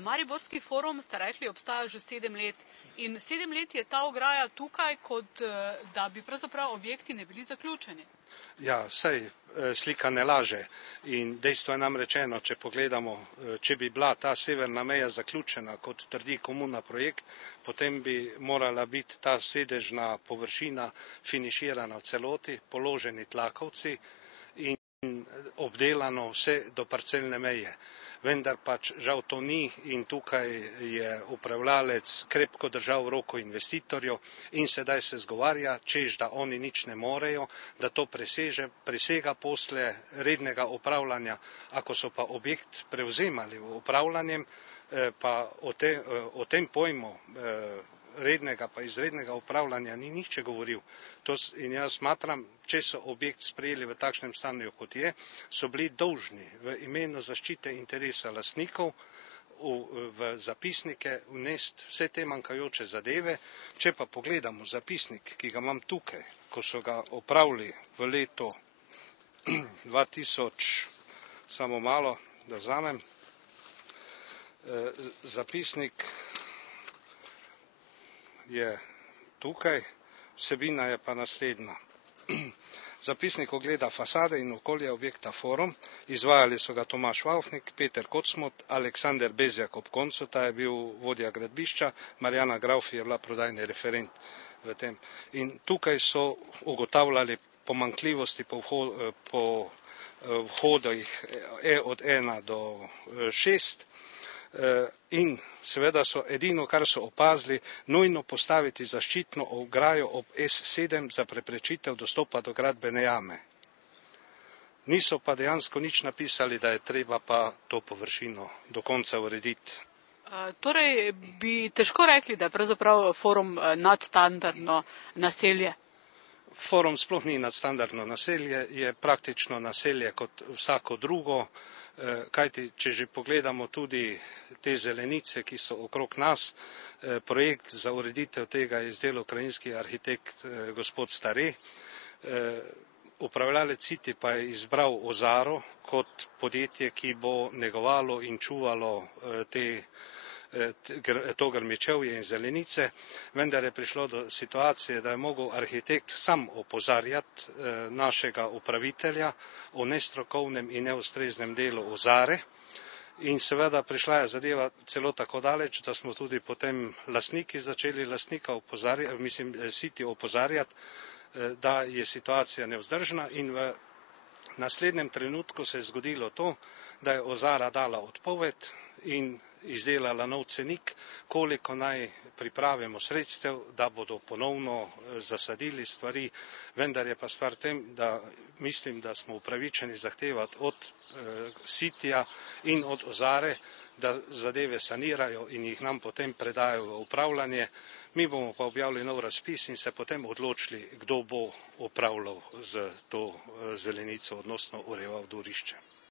Mariborski forum, ste rekli, obstaja že 7 let in 7 let je ta ograja tukaj, kot da bi pravzaprav objekti ne bili zaključeni. Ja, saj slika ne laže in dejstvo je nam rečeno, če pogledamo, če bi bila ta severna meja zaključena, kot trdi komuna projekt, potem bi morala biti ta sedežna površina finiširana v celoti, položeni tlakovci in obdelano vse do parcelne meje. Vendar pač žal to ni in tukaj je upravljalec krepko držal v roko investitorju in sedaj se zgovarja, češ da oni nič ne morejo, da to presega posle rednega upravljanja. Ako so pa objekt prevzemali v upravljanjem, pa o tem pojmu rednega pa izrednega upravljanja ni nihče govoril. In jaz smatram, če so objekt sprejeli v takšnem stanju, kot je, so bili dolžni v imenu zaščite interesa lastnikov v zapisnike vnesti vse te manjkajoče zadeve. Če pa pogledamo zapisnik, ki ga imam tukaj, ko so ga opravili v letu 2000, samo malo, da vzamem, zapisnik je tukaj, vsebina je pa naslednja. Zapisnik ogleda fasade in okolje objekta Forum, izvajali so ga Tomaž Vaufnik, Peter Kocmut, Aleksander Bezjak ob koncu, ta je bil vodja gradbišča, Marjana Grauf je bila prodajni referent v tem. In tukaj so ugotavljali pomanjkljivosti po vhodih od 1 do 6, in seveda so edino, kar so opazili, nujno postaviti zaščitno ograjo ob S7 za preprečitev dostopa do gradbene jame. Niso pa dejansko nič napisali, da je treba pa to površino do konca urediti. Torej bi težko rekli, da je pravzaprav Forum nadstandardno naselje? Forum sploh ni nadstandardno naselje, je praktično naselje kot vsako drugo. Kajti, če že pogledamo tudi te zelenice, ki so okrog nas, projekt za ureditev tega je izdelal krajinski arhitekt gospod Stare, upravljalec City pa je izbral Ozaro kot podjetje, ki bo negovalo in čuvalo to grmičevje in zelenice, vendar je prišlo do situacije, da je mogel arhitekt sam opozarjati našega upravitelja o nestrokovnem in neustreznem delu Ozare in seveda prišla je zadeva celo tako daleč, da smo tudi potem lastniki začeli City opozarjati, da je situacija nevzdržna in v naslednjem trenutku se je zgodilo to, da je Ozara dala odpoved in izdelala nov cenik, koliko naj pripravimo sredstev, da bodo ponovno zasadili stvari, vendar je pa stvar v tem, da mislim, da smo upravičeni zahtevati od Cityja in od Ozare, da zadeve sanirajo in jih nam potem predajo v upravljanje. Mi bomo pa objavili nov razpis in se potem odločili, kdo bo upravljal z to zelenico, odnosno urejeval dvorišče.